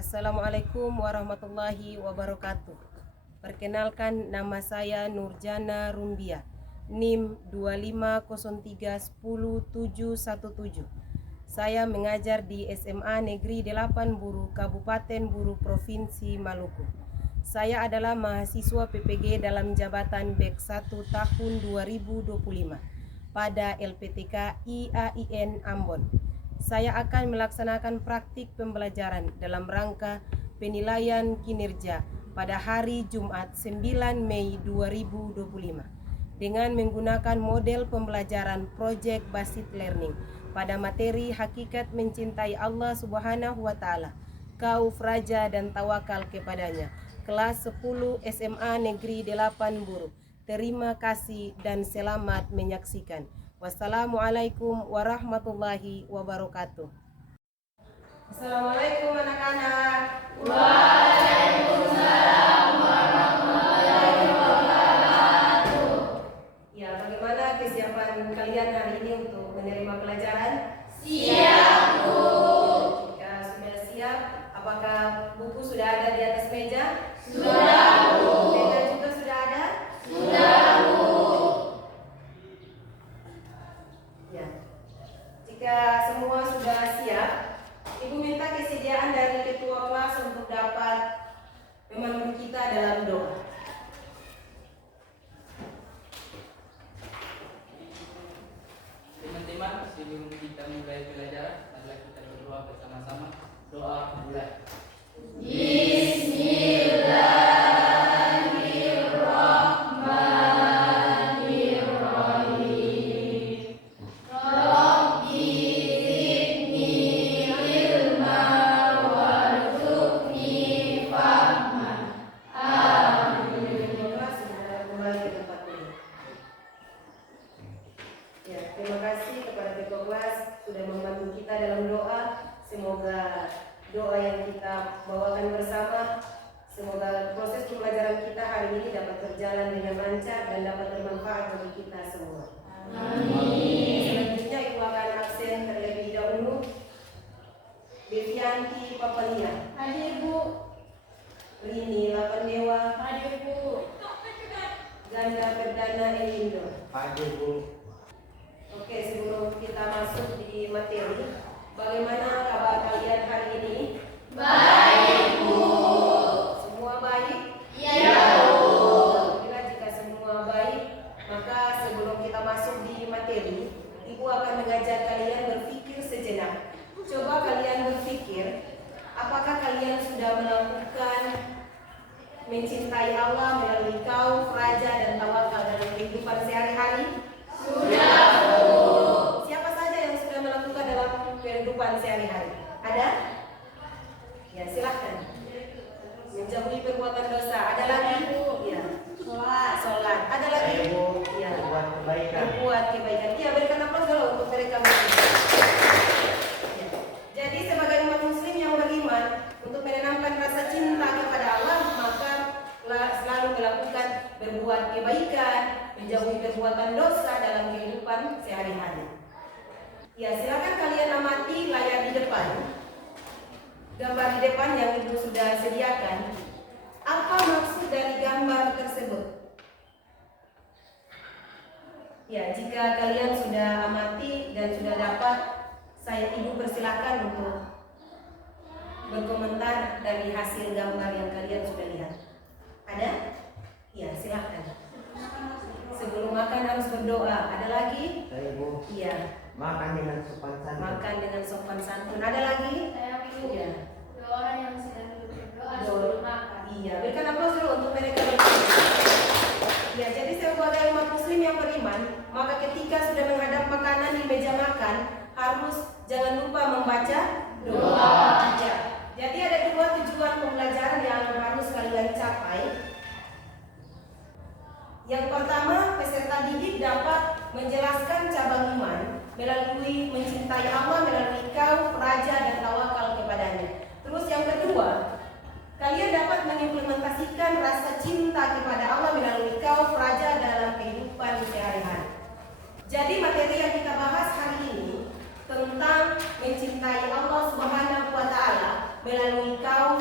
Assalamualaikum warahmatullahi wabarakatuh. Perkenalkan, nama saya Nurjana Rumbia, NIM 250310717. Saya mengajar di SMA Negeri 8 Buru, Kabupaten Buru, Provinsi Maluku. Saya adalah mahasiswa PPG dalam jabatan BEK 1 tahun 2025 pada LPTK IAIN Ambon. Saya akan melaksanakan praktik pembelajaran dalam rangka penilaian kinerja pada hari Jumat 9 Mei 2025 dengan menggunakan model pembelajaran Project Based Learning pada materi Hakikat Mencintai Allah Subhanahu wa Ta'ala, Khauf, Raja dan Tawakal kepadanya, kelas 10 SMA Negeri 8 Buru. Terima kasih dan selamat menyaksikan. Wassalamualaikum warahmatullahi wabarakatuh. Assalamualaikum anak-anak. Waalaikumsalam warahmatullahi wabarakatuh. Ya, bagaimana kesiapan kalian hari ini untuk menerima pelajaran? Siap, Bu. Jika sudah siap, apakah buku sudah ada di atas meja? Sudah, Bu. Pena juga sudah ada? Sudah, Bu. Ya. Jika semua sudah siap, Ibu minta kesediaan dari ketua kelas untuk dapat memandu kita dalam doa. Teman-teman, sebelum kita mulai pelajaran, marilah kita berdoa bersama-sama. Doa mulai. Bismillahirrahmanirrahim. Rabbi zidni ilma warzuqni fahman. Amin. Sudah kembali ke tempat ini. Ya, terima kasih kepada ketua kelas sudah membantu kita dalam doa. Semoga doa yang kita bawakan bersama, semoga proses pembelajaran kita hari ini dapat berjalan dengan lancar dan dapat bermanfaat bagi kita semua. Amin. Selanjutnya Ibu akan absen terlebih dahulu. Devianti Papalia, Hadir, Bu. Rini Lapandewa, Hadir, Bu. Ganda Perdana Elindo. Hadir, Bu. Oke, sebelum kita masuk di materi, bagaimana kabar kalian hari ini? Baik, Bu. Semua baik? Iya, Bu. Alhamdulillah, jika semua baik, maka sebelum kita masuk di materi, Ibu akan mengajak kalian berpikir sejenak. Coba kalian berpikir, apakah kalian sudah melakukan mencintai Allah melalui Khauf, Raja dan Tawakal dalam kehidupan sehari-hari? Sudah, Bu. Siapa saja yang sudah melakukan dalam kehidupan sehari-hari? Ada? Ya, silahkan. Menjauhi perbuatan dosa. Ada lagi? Ya. Sholat. Ada lagi? Ibu, Ya. buat kebaikan. Berbuat kebaikan. Ya, berikan aplaus dulu untuk mereka. Ya. Jadi sebagai umat muslim yang beriman, untuk menanamkan rasa cinta kepada Allah, maka selalu melakukan berbuat kebaikan, menjauhi perbuatan dosa dalam kehidupan sehari-hari. Ya, silakan kalian amati layar di depan. Gambar di depan yang Ibu sudah sediakan. Apa maksud dari gambar tersebut? Ya, jika kalian sudah amati dan sudah dapat, saya Ibu persilakan untuk berkomentar dari hasil gambar yang kalian sudah lihat. Ada? Ya, silakan. Sebelum makan harus berdoa. Ada lagi? Saya, Bu. Iya. Makan dengan sopan santun. Makan dengan sopan santun. Ada lagi? Saya, Bu. Iya. Dua orang yang sedang berdoa sebelum makan. Iya, berikan aplaus dulu untuk mereka berdua. Ya, jadi sebagai umat muslim yang beriman, maka ketika sudah menghadap makanan di meja makan, harus jangan lupa membaca doa. Ya. Jadi ada dua tujuan pembelajaran yang harus kalian capai. Yang pertama, peserta didik dapat menjelaskan cabang iman melalui mencintai Allah melalui Khauf, Raja dan Tawakal kepadanya. Terus yang kedua, kalian dapat mengimplementasikan rasa cinta kepada Allah melalui Khauf, Raja dalam kehidupan sehari-hari. Jadi materi yang kita bahas hari ini tentang mencintai Allah Subhanahu wa Ta'ala melalui Khauf,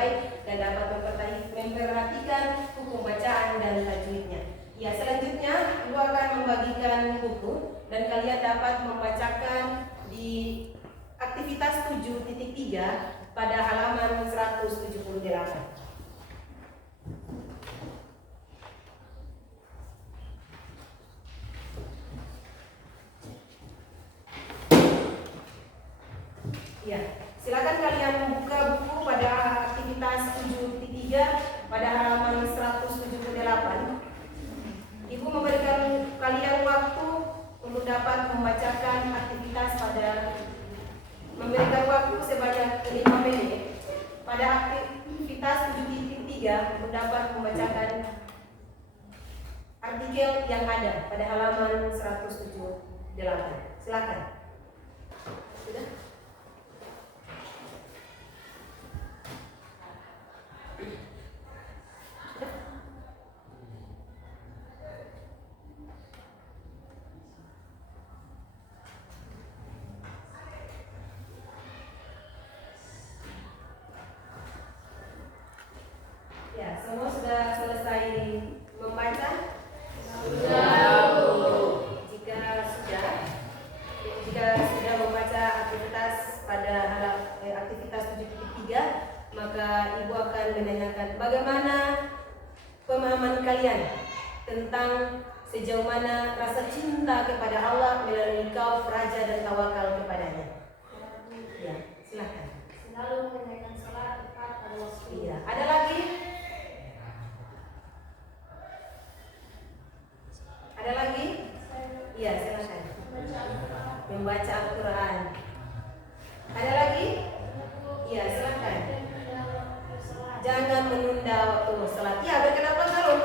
baik dan dapat memperhatikan hukum bacaan dan tajwidnya. Ya, selanjutnya Ibu akan membagikan buku dan kalian dapat membacakan di aktivitas 7.3 pada halaman 178. Ya, silakan kalian membuka buku pada aktivitas 7.3 pada halaman 178. Ibu memberikan kalian waktu untuk dapat membacakan aktivitas memberikan waktu sebanyak 5 menit pada aktivitas 7.3 untuk dapat membacakan artikel yang ada pada halaman 178. Silakan. Sudah? Ya, semua sudah selesai membaca? Jika sudah membaca aktivitas pada aktivitas 7.3, maka Ibu akan menanyakan bagaimana pemahaman kalian tentang sejauh mana rasa cinta kepada Allah melalui kauf, raja dan tawakal kepadanya. Ya, silakan. Selalu menunaikan salat tepat pada waktu. Iya, ada lagi? Ada lagi? Iya, silakan. Membaca Al-Quran. Ada lagi? Iya, silakan. Jangan menunda waktu sholat. Ya, berkenapa kalau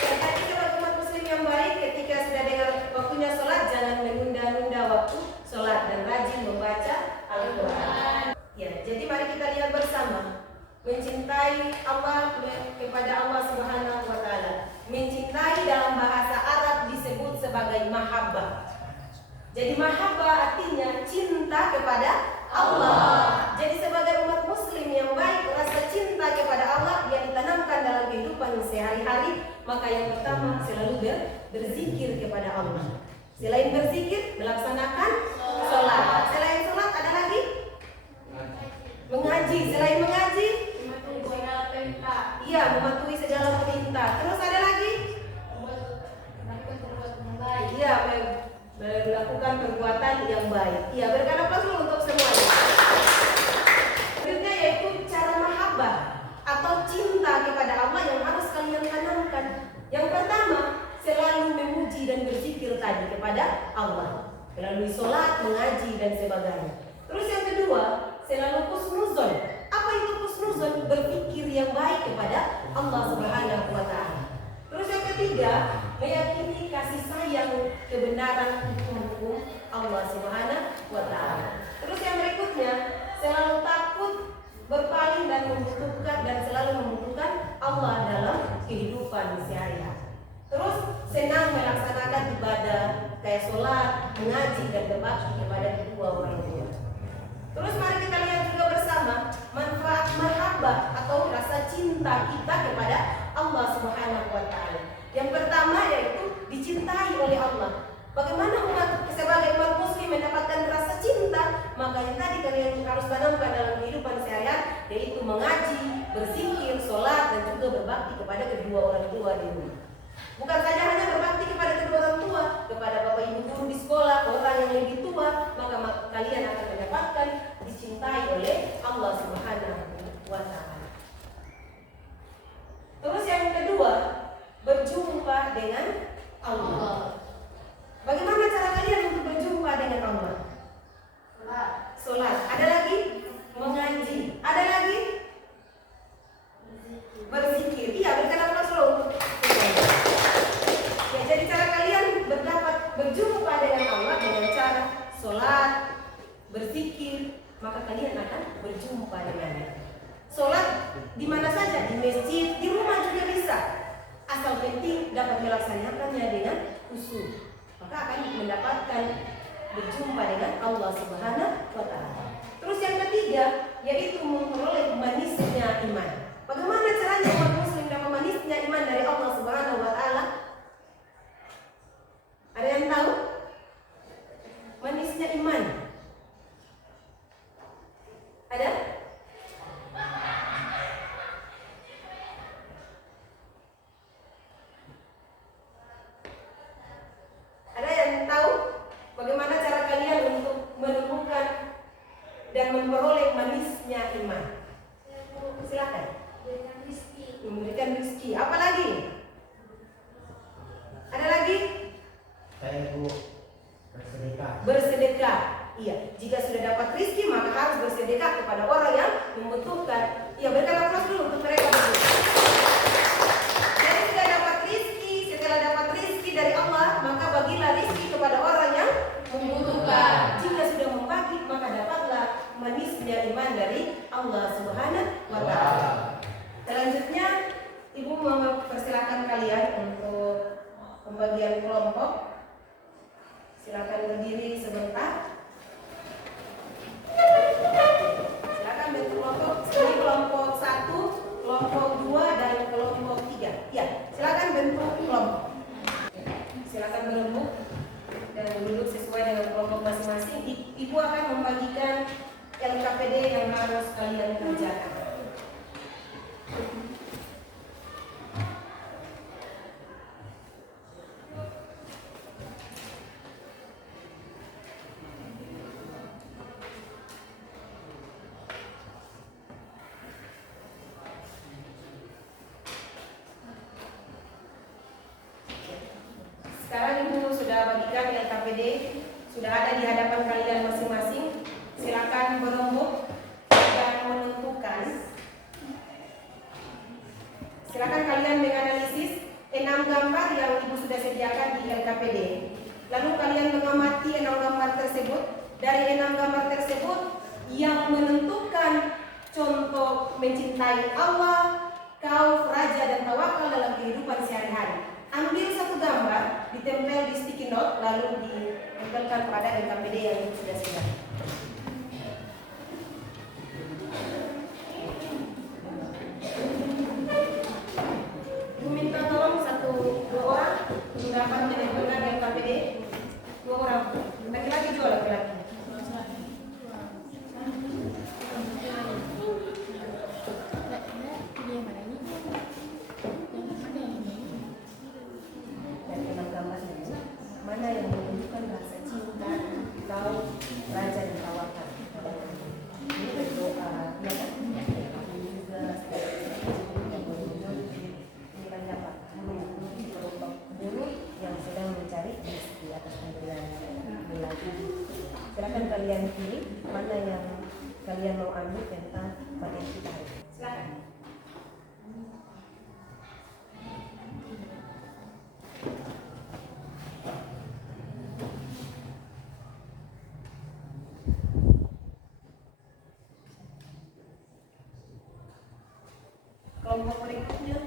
ya, tadi kalau umat muslim yang baik ketika sudah dengar waktunya sholat, jangan menunda-nunda waktu sholat dan rajin membaca Al-Quran. Ya, jadi mari kita lihat bersama. Mencintai Allah kepada Allah Subhanahu wa Ta'ala. Mencintai dalam bahasa Arab disebut sebagai mahabbah. Jadi mahabbah artinya cinta kepada Allah. Jadi sebagai umat muslim yang baik, rasa cinta kepada Allah yang ditanamkan dalam kehidupan sehari-hari, maka yang pertama selalu berzikir kepada Allah. Selain berzikir, melaksanakan sholat. Selain sholat ada lagi? Mengaji. Selain mengaji, iya, mematuhi segala perintah. Terus ada lagi? Iya, melakukan perbuatan yang baik. Iya, berikan aplaus dulu untuk semuanya. Berikutnya yaitu cara mahabbah atau cinta kepada Allah yang harus kalian tanamkan. Yang pertama, selalu memuji dan berzikir tadi kepada Allah melalui sholat, mengaji dan sebagainya. Terus yang kedua, selalu husnuzon. Apa itu husnuzon? Berpikir yang baik kepada Allah Subhanahu wa Ta'ala. Terus yang ketiga, meyakini kasih sayang kebenaran hukum Allah Subhanahu wa Ta'ala. Terus yang berikutnya, selalu takut berpaling dan selalu membutuhkan Allah dalam kehidupan sehari-hari. Terus senang melaksanakan ibadah kayak sholat, mengaji dan berbakti kepada kedua orang tua. Terus mari kita lihat juga bersama manfaat mahabbah atau rasa cinta kita kepada Allah Subhanahu wa Ta'ala. Yang pertama yaitu dicintai oleh Allah. Bagaimana sebagai umat muslim mendapatkan rasa cinta? Maka yang tadi kalian harus tanamkan dalam kehidupan sehari-hari, yaitu mengaji, berzikir, sholat dan juga berbakti kepada kedua orang tua di rumah. Bukan saja hanya berbakti kepada kedua orang tua, kepada bapak ibu guru di sekolah, orang yang lebih tua, maka kalian akan mendapatkan dicintai oleh Allah Subhanahu wa Ta'ala. Terus yang kedua, berjumpa dengan Allah. Bagaimana cara kalian untuk berjumpa dengan Allah? Sholat. Ada lagi? Mengaji. Ada lagi? Berzikir. Iya, berikan aplaus dulu untuk ya, jadi cara kalian berjumpa dengan Allah dengan cara sholat, berzikir, maka kalian akan berjumpa dengannya. Sholat di mana saja, di masjid, di rumah juga bisa, asal penting dapat melaksanakannya dengan khusyuk, maka akan mendapatkan berjumpa dengan Allah Subhanahu wa Ta'ala. Terus yang ketiga yaitu memperoleh Ya, berikan aplaus dulu untuk mereka dulu. Jadi sudah dapat rizki, setelah dapat rizki dari Allah, maka bagilah rizki kepada orang yang membutuhkan. Jika sudah membagi, maka dapatlah manisnya iman dari Allah Subhanahu wa Ta'ala. Selanjutnya, Ibu mempersilakan kalian untuk pembagian kelompok. Silakan berdiri sebentar. Silakan bentuk kelompok. Ini kelompok 1, kelompok 2, dan kelompok 3. Ya, silakan bentuk kelompok. Silakan berembuk dan duduk sesuai dengan kelompok masing-masing. Ibu akan membagikan LKPD yang harus kalian kerjakan. Sekarang Ibu sudah bagikan LKPD, sudah ada di hadapan kalian masing-masing. Silakan berembuk dan menentukan. Silakan kalian menganalisis 6 gambar yang Ibu sudah sediakan di LKPD. Lalu kalian mengamati 6 gambar tersebut. Dari 6 gambar tersebut yang menentukan contoh mencintai Allah, khauf, raja, dan tawakal dalam kehidupan sehari-hari. Ambil satu gambar, ditempel di sticky note, lalu ditempelkan pada LKPD yang sudah siap. Ibu minta tolong 1-2 orang untuk dapat menempelkan LKPD. 2 orang, laki-laki juga laki-laki. Mana yang menunjukkan rasa cinta, kau, raja, dan tawakal. Ini berdoa, ya kan? Ini juga ini banyak Pak, bulu yang sedang mencari di atas pemberian lagi. Silakan kalian pilih mana yang kalian mau ambil tentang bagian kita. Silakan. Kelompok berikutnya.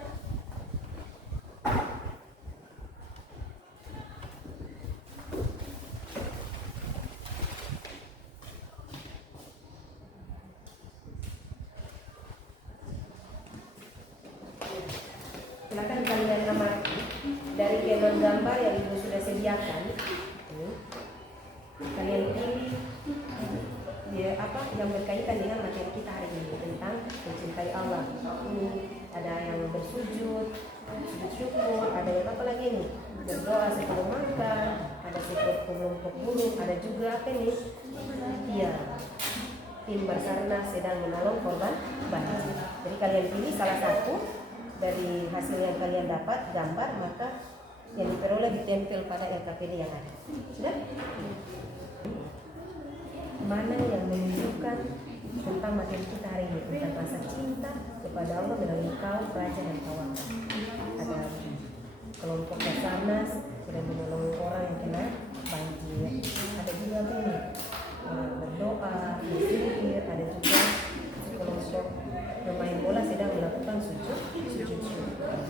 Silakan kalian amati dari keenam gambar yang Ibu sudah sediakan. Kalian pilih ya, apa yang berkaitan dengan materi kita hari ini tentang mencintai Allah. Ini ada yang bersujud, sujud syukur, ada yang apa lagi nih? Berdoa sebelum makan, ada sekelompok burung, ada juga apa nih? Iya, tim Basarnas sedang menolong korban banjir. Jadi kalian pilih salah satu dari hasil yang kalian dapat gambar, maka yang diperoleh ditempel pada LKPD yang ada. Sudah? Mana yang menunjukkan tentang materi kita hari ini, tentang rasa cinta kepada Allah melalui kau, raja, dan tawakal. Ada kelompok Basarnas sedang menolong orang yang kena banjir. Ada juga ini berdoa, berzikir. Ada juga kelompok pemain bola sedang melakukan sujud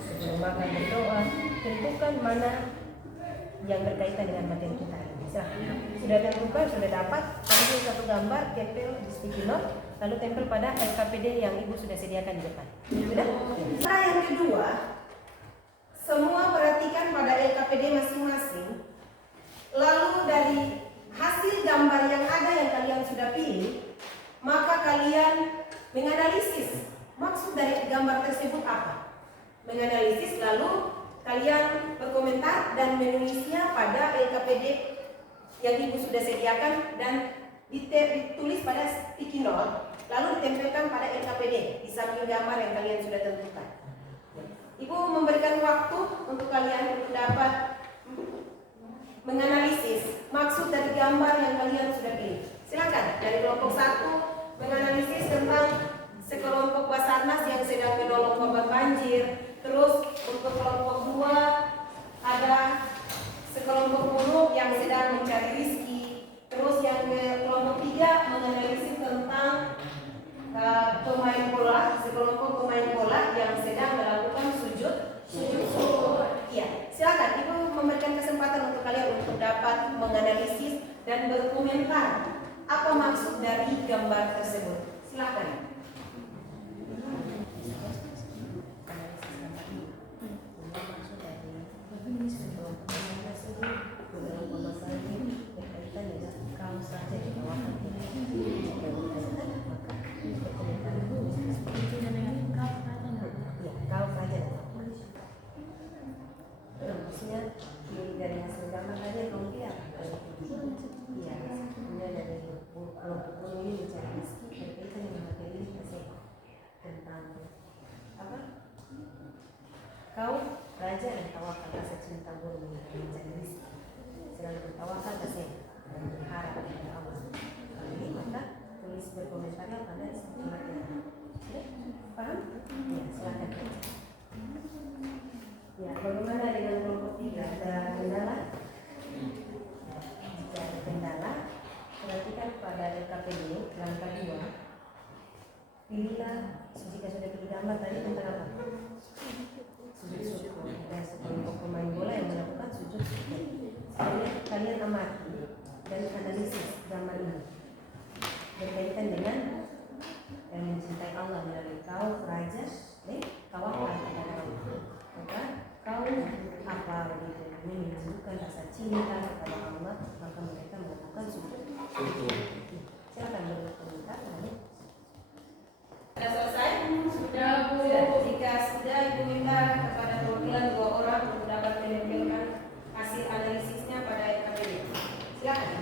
sebelum makan, berdoa. Tentukan mana yang berkaitan dengan materi kita ini. Sudah tentukan, sudah dapat, ambil satu gambar, tempel di sticky note, lalu tempel pada LKPD yang Ibu sudah sediakan di depan. Sudah? Nah, yang kedua, semua perhatikan pada LKPD masing-masing. Lalu dari hasil gambar yang ada yang kalian sudah pilih, maka kalian menganalisis maksud dari gambar tersebut apa. Menganalisis, lalu kalian berkomentar dan menulisnya pada LKPD yang Ibu sudah sediakan dan ditulis pada sticky note, lalu ditempelkan pada LKPD di samping gambar yang kalian sudah tentukan. Ibu memberikan waktu untuk kalian untuk dapat menganalisis maksud dari gambar yang kalian sudah pilih. Silakan dari kelompok 1 menganalisis tentang sekelompok bahasa sekelompok pemain bola yang sedang melakukan sujud syukur. Iya, silakan Ibu memberikan kesempatan untuk kalian untuk dapat menganalisis dan berkomentar apa maksud dari gambar tersebut. Silakan. Kau saja. Maksudnya dari hasil gambar tadi kamu lihat. Iya, kemudian dari kelompok ini mencari rezeki berkaitan dengan materi tentang apa? Kau raja dan tawakal rasa cinta burung mencari rezeki. Sedang tawakal kasih dan berharap kepada Allah. Kalau ini maka tulis berkomentarnya pada materi. Paham? Ya, silakan. Ya, bagaimana dengan kelompok 3? Ada kendala? Jika ada kendala, perhatikan pada LKPD langkah 2. Pilihlah, jika sudah pilih gambar tadi tentang apa? Sujud syukur. Dan sekelompok pemain bola yang melakukan sujud syukur. Kalian amati dan analisis gambar ini berkaitan dengan yang mencintai Allah melalui kau raja, tawakal kepada Allah. Maka kau apa begitu ini menunjukkan rasa cinta kepada Allah, maka mereka melakukan sujud. Silakan berkomentar. Sudah selesai? Sudah, Bu. Jika sudah, Ibu minta kepada perwakilan 2 orang untuk dapat menempelkan hasil analisisnya pada LKPD. Silakan.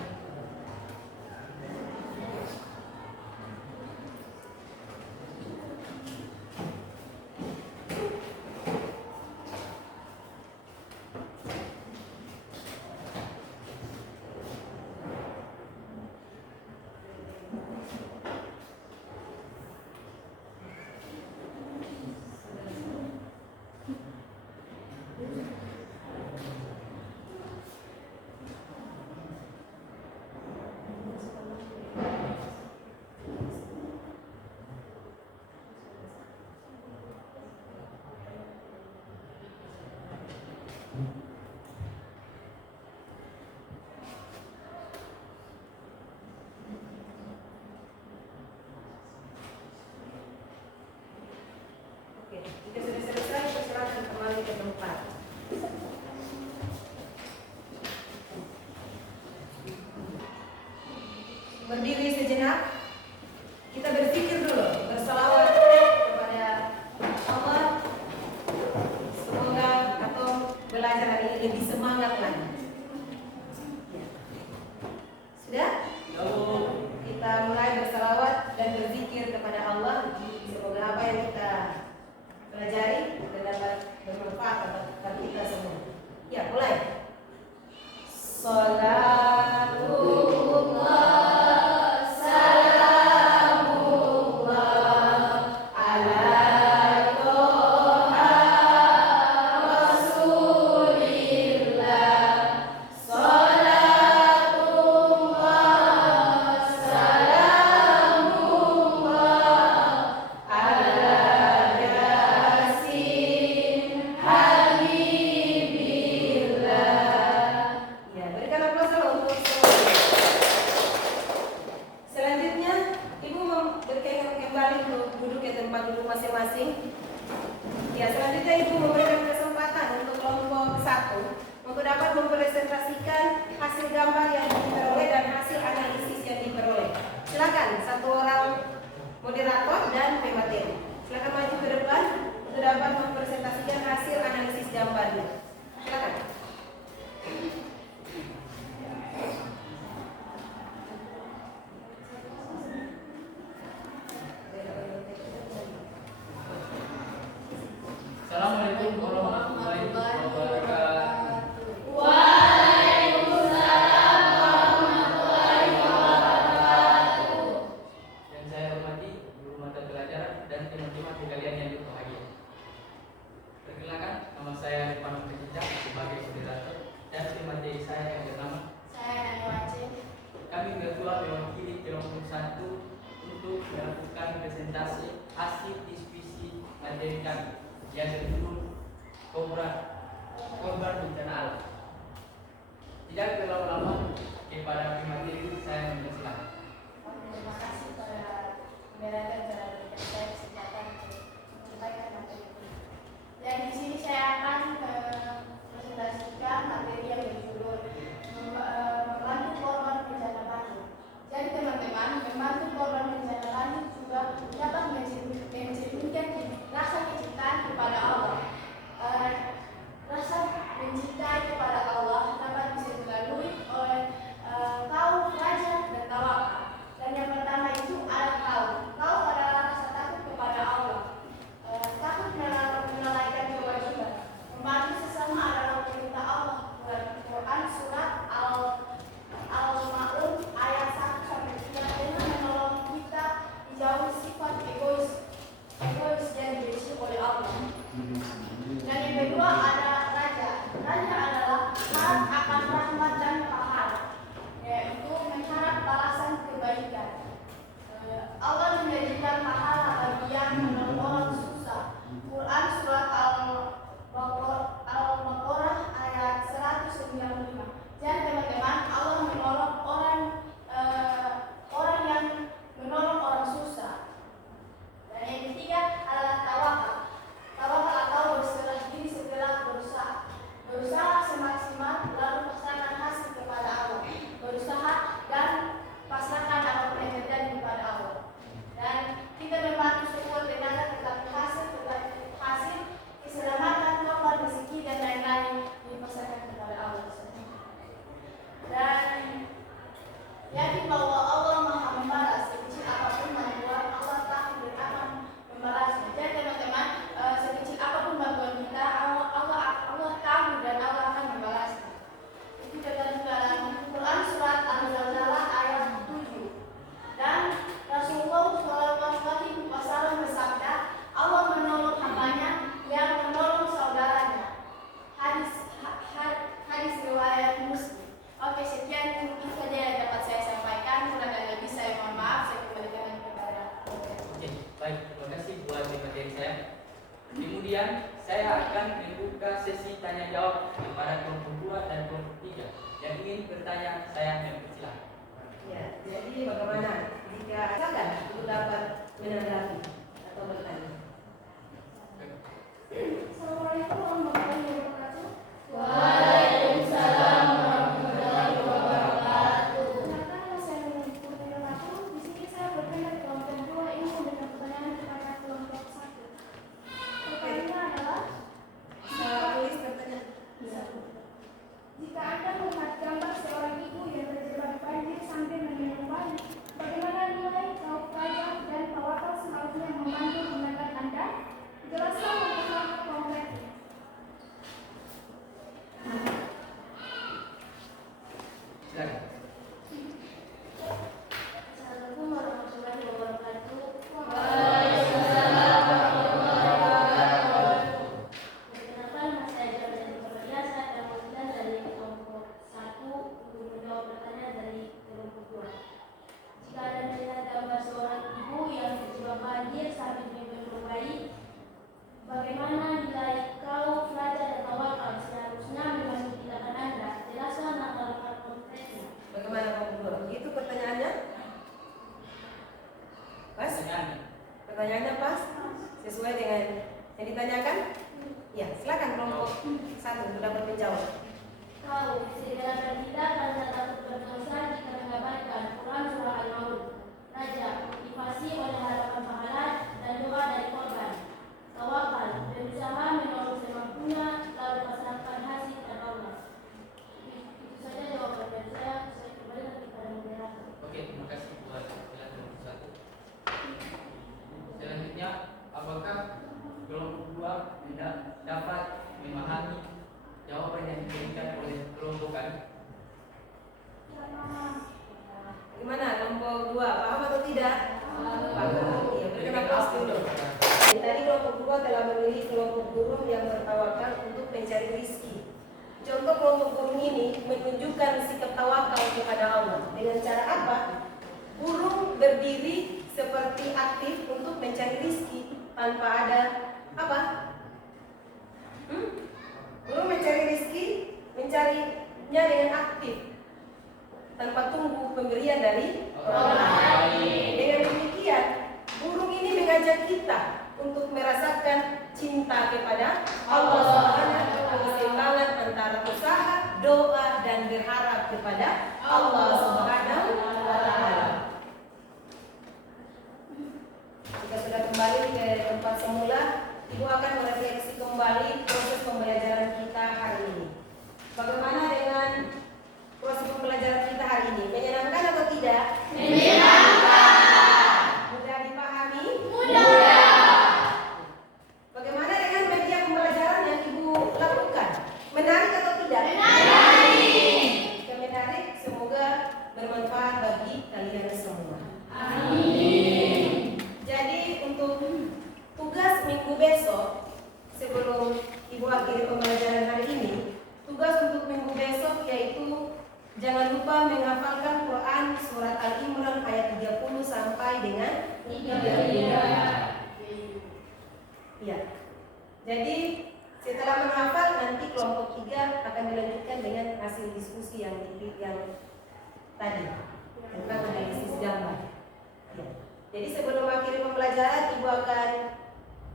Jika sudah selesai, silakan kembali ke tempat. Berdiri sejenak. Kita berpikir dulu, berselawat kepada Allah. Semoga atau belajar hari ini lebih semangat lagi. Sudah? Kita mulai berselawat dan berzikir kepada Allah. Semoga apa yang kita pelajari dan dapat bermanfaat bagi kita semua. Ya, mulai. Salatullah, salamullah ala Toha Rasulillah. Salatullah, salamullah ala Yasin Habibillah. Ya, berikan aplaus dulu untuk semuanya. Selanjutnya, Ibu berikan kembali untuk duduk ke tempat duduk masing-masing. Ya, selanjutnya Ibu memberikan kesempatan untuk kelompok 1 untuk dapat mempresentasikan hasil gambar yang diperoleh dan hasil analisis yang diperoleh. Silakan, 1 orang moderator dan pemateri. Silakan maju ke depan untuk dapat mempresentasikan hasil analisis gambarnya. Silakan. Assalamualaikum warahmatullahi wabarakatuh. Yang saya hormati guru mata pelajaran materi kami yang berjudul korban bencana alam. Tidak berlama-lama kepada materi saya mempersilahkan. Terima kasih kepada pemberian telah memberikan saya kesempatan untuk menyampaikan materi ini. Dan di sini saya akan presentasikan materi yang berjudul membantu korban bencana banjir. Jadi teman-teman, membantu korban bencana banjir juga dapat mencerminkan rasa kecintaan kepada Allah. Rasa mencintai kepada Allah dapat bisa dilalui oleh kaum raja dan tawakal. Dan yang pertama itu ada kaum adalah rasa takut kepada Allah, takut melalaikan kewajiban. Membantu sesama adalah perintah Allah. Quran surat Al-Ma'un ayat 1-3 dengan menolong kita dijauhi sifat egois yang dibenci oleh Allah. Dan yang kedua ada raja. Raja adalah harap akan rahmat dan pahala, yaitu mengharap balasan kebaikan. Allah menjadikan pahala bagi yang menolong orang susah. Quran surat Al-Baqarah ayat 195. Dan teman-teman, Allah menolong orang yang menolong orang susah. Dan yang ketiga adalah tawakal. Tawakal atau berserah diri setelah berusaha semaksimal lalu pasrahkan hasil kepada Allah. Berusaha dan pasrahkan apapun yang terjadi kepada Allah. Dan kita membantu sekuat tenaga tetapi hasil keselamatan, korban, rezeki dan lain-lain dipasrahkan kepada Allah. Dan yakin bahwa Allah Maha membalas sekecil apapun bantuan Allah tahu dan akan membalasnya. Jadi teman-teman, sekecil apapun bantuan kita, Allah tahu dan Allah akan membalasnya. Itu tergantung dalam Quran surat Al-Zalzalah ayat 7. Dan Rasulullah SAW bersabda, Allah menolong hambanya yang menolong saudaranya. Hadis riwayat Muslim. Oke, sekian mungkin saja yang dapat saya sampaikan. Kurang dan lebih saya mohon maaf. Saya kembalikan kepada Oke, baik, terima kasih buat materi saya. Kemudian saya akan membuka sesi tanya jawab kepada kelompok 2 dan kelompok 3. Yang ingin bertanya, saya mempersilahkan. Ya, jadi bagaimana jika silakan untuk dapat menanggapi atau bertanya? Assalamualaikum warahmatullahi wabarakatuh. Waalaikumsalam warahmatullahi wabarakatuh. Perkenalkan, nama saya Nurul Purnawati. Di sini saya berkenan kelompok 2 ini memberikan pertanyaan kepada kelompok 1. Pertanyaannya adalah, Tulis pertanyaan. jika Anda melihat gambar seorang ibu yang terjebak banjir sambil meminum air, bagaimana nilai kaum raja dan tawakal seharusnya membantu menangkap Anda? Jelaskan untuk hal konkretnya. Silakan. Assalamualaikum warahmatullahi wabarakatuh. Waalaikumsalam warahmatullahi wabarakatuh. Perkenalkan, nama saya Jabir Perdia. Saya terwakil dari kelompok 1 untuk menjawab pertanyaan dari kelompok 2. Jika Anda melihat gambar seorang ibu yang terjebak banjir sambil meminum air, bagaimana nilai kaum raja dan tawakal seharusnya membantu tindakan Anda? Jelaskan hal-hal konkretnya. Bagaimana kelompok 2? Begitu pertanyaannya? Pas? Pertanyaannya pas? Sesuai dengan yang ditanyakan? Ya, silakan kelompok 1 untuk dapat menjawab. Kau segera bertindak karena takut berdosa jika mengabaikan Quran surah Al-Maun. Raja, motivasi oleh harapan pahala dan doa dari korban. Tawakal, berusaha menolong semampunya lalu pasrahkan hasil kepada Allah. Itu saja jawaban dari saya. Saya kembali kepada moderator. Oke, terima kasih buat penjelasan kelompok 1. Selanjutnya, apakah kelompok 2 tidak dapat memahami jawaban yang diberikan oleh kelompok kami? Gimana kelompok 2? Paham atau tidak? Paham. Ya, berkenan pas dulu. Tadi kelompok 2 telah memilih kelompok burung yang bertawakal untuk mencari rezeki. Contoh kelompok burung ini menunjukkan sikap tawakal kepada Allah. Dengan cara apa? Burung berdiri seperti aktif untuk mencari rezeki tanpa ada mencarinya dengan aktif tanpa tunggu pemberian dari orang lain. Dengan demikian, burung ini mengajak kita untuk merasakan cinta kepada Allah Subhanahu wa taala, keseimbangan antara usaha, doa dan berharap kepada Allah Subhanahu wa taala. Jika sudah kembali ke tempat semula, Ibu akan merefleksi kembali proses pembelajaran kita hari ini. Bagaimana dengan proses pembelajaran kita hari ini? Menyenangkan atau tidak? Menyenangkan. Mudah dipahami? Mudah. Bagaimana dengan media pembelajaran yang Ibu lakukan? Menarik atau tidak? Menarik. Jika menarik, semoga bermanfaat bagi kalian semua. Amin. Jadi untuk tugas minggu besok, sebelum Ibu akhiri pembelajaran hari ini, tugas untuk minggu besok yaitu jangan lupa menghafalkan Quran surat Al-Imran ayat 30 sampai dengan 33. Ya. Jadi setelah menghafal nanti kelompok 3 akan dilanjutkan dengan hasil diskusi yang tadi tentang analisis gambar. Ya. Jadi sebelum akhir pembelajaran, Ibu akan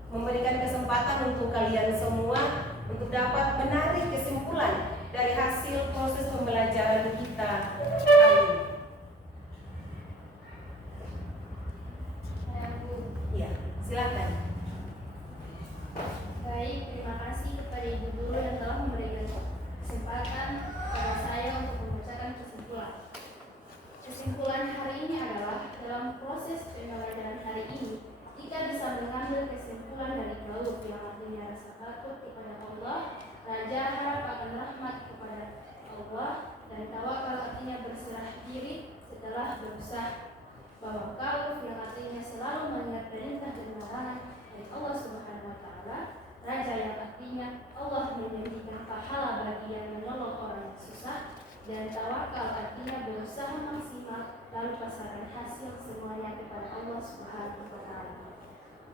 memberikan kesempatan untuk kalian semua untuk dapat menarik kesimpulan dari hasil proses pembelajaran kita hari ini. Ya, silakan. Baik, terima kasih kepada Ibu Guru yang telah memberikan kesempatan kepada saya untuk membacakan kesimpulan. Kesimpulan hari ini adalah dalam proses pembelajaran hari ini, kita bisa mengambil kesimpulan dari kaul yang artinya rasa takut kepada Allah, raja harap akan rahmat kepada Allah, dan tawakal artinya berserah diri setelah berusaha. Bahwa kaul yang artinya selalu mengingat perintah dan larangan dari Allah Subhanahu wa taala, raja yang artinya Allah menjanjikan pahala bagi yang menolong orang yang susah, dan tawakal artinya berusaha maksimal lalu pasarkan hasil semuanya kepada Allah Subhanahu wa taala.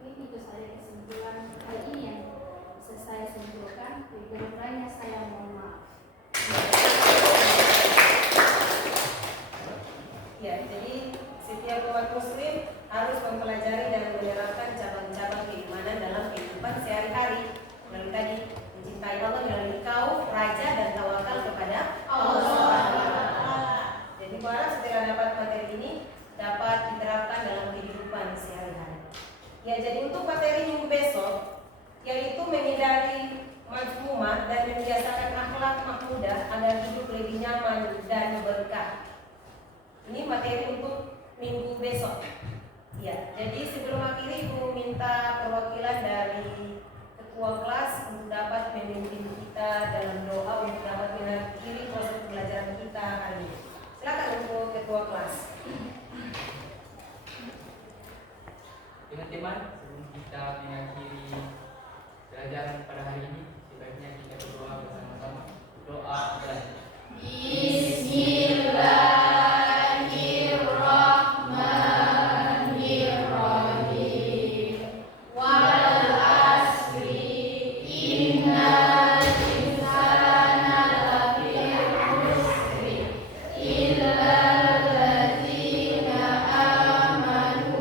Itu saja kesimpulan hari ini yang bisa saya simpulkan. Kurang-kurangnya saya mohon maaf. Ya, jadi setiap umat muslim harus mempelajari dan menerapkan cabang-cabang keimanan dalam kehidupan sehari-hari. Melalui tadi mencintai Allah melalui kaul, raja dan tawakal kepada Allah Subhanahu wa taala. Jadi para setelah dapat materi ini dapat diterapkan dalam kehidupan sehari-hari. Ya, jadi untuk materi minggu besok yaitu menghindari mazmumah dan membiasakan akhlak mahmudah agar hidup lebih nyaman dan berkah. Ini materi untuk minggu besok. Ya, jadi sebelum akhiri Ibu minta perwakilan dari ketua kelas untuk dapat memimpin kita dalam doa untuk dapat mengakhiri proses pembelajaran kita hari ini. Silakan untuk ketua kelas. Teman-teman, sebelum kita mengakhiri pelajaran pada hari ini, sebaiknya kita berdoa bersama-sama. Doa dan Bismillahirrahmanirrahim. Wal asri innal insana lafi khusri illa alladzina amanu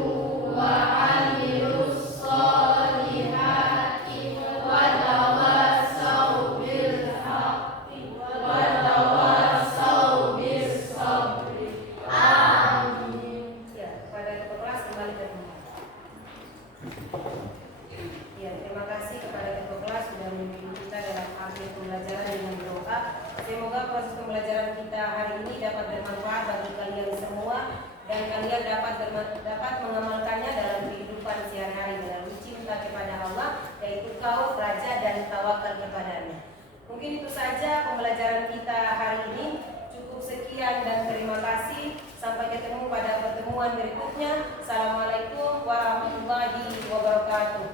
wa amilus solihati wa tawassaw bil haqqi wa tawassaw bis sabri. Amin. Ya, kepada ketua kelas kembali ke tempat. Ya, terima kasih kepada ketua kelas sudah memimpin kita dalam akhir pembelajaran dengan doa. Semoga proses pembelajaran kita hari ini dapat bermanfaat bagi kalian semua dan kalian dapat mengamalkannya dalam kehidupan sehari-hari melalui cinta kepada Allah, yaitu kaul, raja dan tawakal kepadanya. Mungkin itu saja pembelajaran kita hari ini. Cukup sekian dan terima kasih. Sampai ketemu pada pertemuan berikutnya. Assalamualaikum warahmatullahi wabarakatuh.